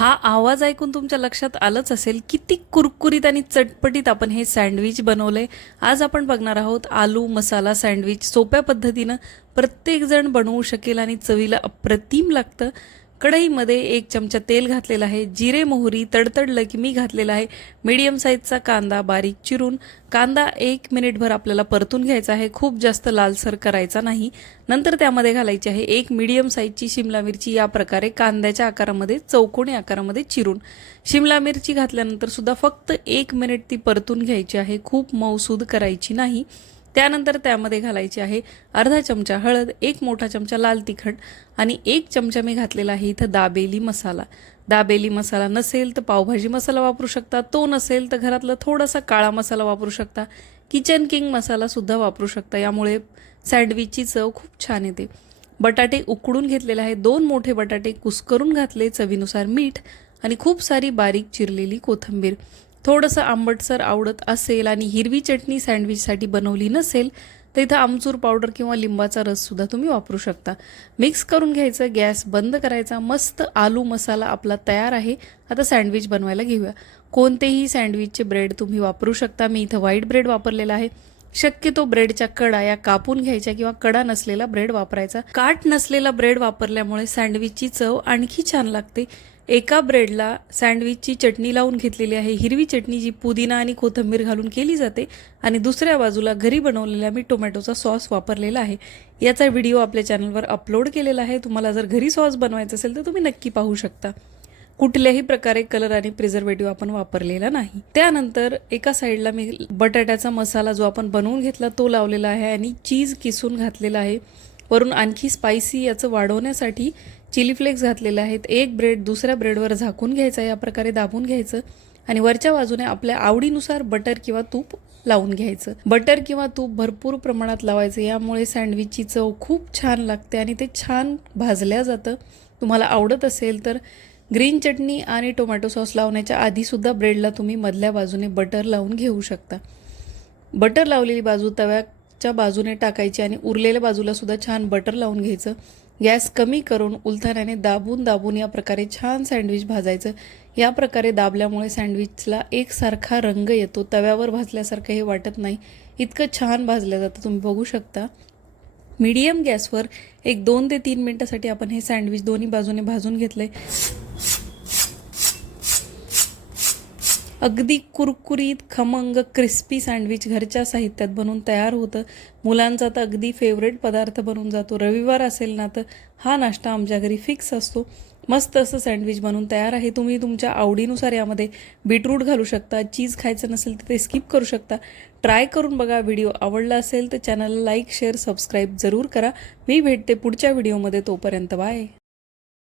हा आवाज ऐकून तुमच्या लक्षात आलंच असेल किती कुरकुरीत आणि चटपटीत आपण हे सँडविच बनवलंय आज आपण बघणार आहोत आलू मसाला सँडविच. सोप्या पद्धतीनं प्रत्येकजण बनवू शकेल आणि चवीला अप्रतिम लागतं. कढईमध्ये एक चमचा तेल घातलेलं आहे जिरे मोहरी तडतडलं की मी घातलेला आहे. मीडियम साईजचा कांदा बारीक चिरून कांदा एक मिनिटभर आपल्याला परतून घ्यायचा आहे. खूप जास्त लालसर करायचा नाही. नंतर त्यामध्ये घालायची आहे एक मीडियम साईजची शिमला मिरची. या प्रकारे कांद्याच्या आकारामध्ये चौकोनी आकारामध्ये चिरून. शिमला मिरची घातल्यानंतर सुद्धा फक्त एक मिनिट ती परतून घ्यायची आहे. खूप मऊसूद करायची नाही. त्यानंतर त्यामध्ये घालायची आहे अर्धा चमचा हळद एक मोठा चमचा लाल तिखट आणि एक चमचा मी घातलेला आहे इथं दाबेली मसाला. दाबेली मसाला नसेल तर पावभाजी मसाला वापरू शकता तो नसेल तर घरातला थोडासा काळा मसाला वापरू शकता किचन किंग मसालासुद्धा वापरू शकता. यामुळे सँडविचची चव खूप छान येते. बटाटे उकडून घेतलेले आहे दोन मोठे बटाटे कुस्करून घातले चवीनुसार मीठ आणि खूप सारी बारीक चिरलेली कोथिंबीर. थोडंसं आंबटसर आवडत असेल आणि हिरवी चटणी सँडविचसाठी बनवली नसेल तर इथं आमचूर पावडर किंवा लिंबाचा रससुद्धा तुम्ही वापरू शकता. मिक्स करून घ्यायचं गॅस बंद करायचा मस्त आलू मसाला आपला तयार आहे. आता सँडविच बनवायला घेऊया. कोणतेही सँडविचचे ब्रेड तुम्ही वापरू शकता. मी इथं व्हाईट ब्रेड वापरलेला आहे. शक्यतो ब्रेडच्या कडा या कापून घ्यायच्या किंवा कडा नसलेला ब्रेड वापरायचा. काट नसलेला ब्रेड वापरल्यामुळे सँडविचची चव आणखी छान लागते. एका ब्रेडला सँडविचची चटणी लावून घेतलेली आहे. हिरवी चटणी जी पुदिना आणि कोथिंबीर घालून केली जाते. आणि दुसऱ्या बाजूला घरी बनवलेला मी टोमॅटोचा सॉस वापरलेला आहे. याचा व्हिडिओ आपल्या चॅनलवर अपलोड केलेला आहे. तुम्हाला जर घरी सॉस बनवायचं असेल तर तुम्ही नक्की पाहू शकता. कुठल्याही प्रकारे कलर आणि प्रिझर्वेटिव्ह आपण वापरलेला नाही. त्यानंतर एका साईडला मी बटाट्याचा मसाला जो आपण बनवून घेतला तो लावलेला आहे आणि चीज किसून घातलेला आहे. वरून आणखी स्पायसी याचं वाढवण्यासाठी चिली फ्लेक्स घातलेले आहेत. एक ब्रेड दुसऱ्या ब्रेडवर झाकून घ्यायचा या प्रकारे दाबून घ्यायचं आणि वरच्या बाजूने आपल्या आवडीनुसार बटर किंवा तूप लावून घ्यायचं. बटर किंवा तूप भरपूर प्रमाणात लावायचं यामुळे सँडविचची चव खूप छान लागते आणि ते छान भाजल्या जातं. तुम्हाला आवडत असेल तर ग्रीन चटणी आणि टोमॅटो सॉस लावण्याच्या आधीसुद्धा ब्रेडला तुम्ही मधल्या बाजूने बटर लावून घेऊ शकता. बटर लावलेली बाजू तव्याच्या बाजूने टाकायची आणि उरलेल्या बाजूलासुद्धा छान बटर लावून घ्यायचं. गॅस कमी करून उलथाण्याने दाबून दाबून या प्रकारे छान सँडविच भाजायचं. या प्रकारे दाबल्यामुळे सँडविचला एकसारखा रंग येतो. तव्यावर भाजल्यासारखं हे वाटत नाही. इतकं छान भाजलं जातं. तुम्ही बघू शकता. मीडियम गॅसवर एक दोन ते तीन मिनटासाठी आपण हे सँडविच दोन्ही बाजूने भाजून घेतलं आहे अगदी कुरकुरीत खमंग क्रिस्पी सँडविच घरच्या साहित्यात बनवून तयार होतं. मुलांचा तर अगदी फेवरेट पदार्थ बनून जातो. रविवार असेल ना तर हा नाश्ता आमच्या घरी फिक्स असतो. मस्त असं सँडविच बनवून तयार आहे. तुम्ही तुमच्या आवडीनुसार यामध्ये बीटरूट घालू शकता चीज खायचं नसेल तर ते स्किप करू शकता. ट्राय करून बघा व्हिडिओ आवडला असेल तर चॅनलला लाईक शेअर सबस्क्राईब जरूर करा. मी भेटते पुढच्या व्हिडिओमध्ये तोपर्यंत बाय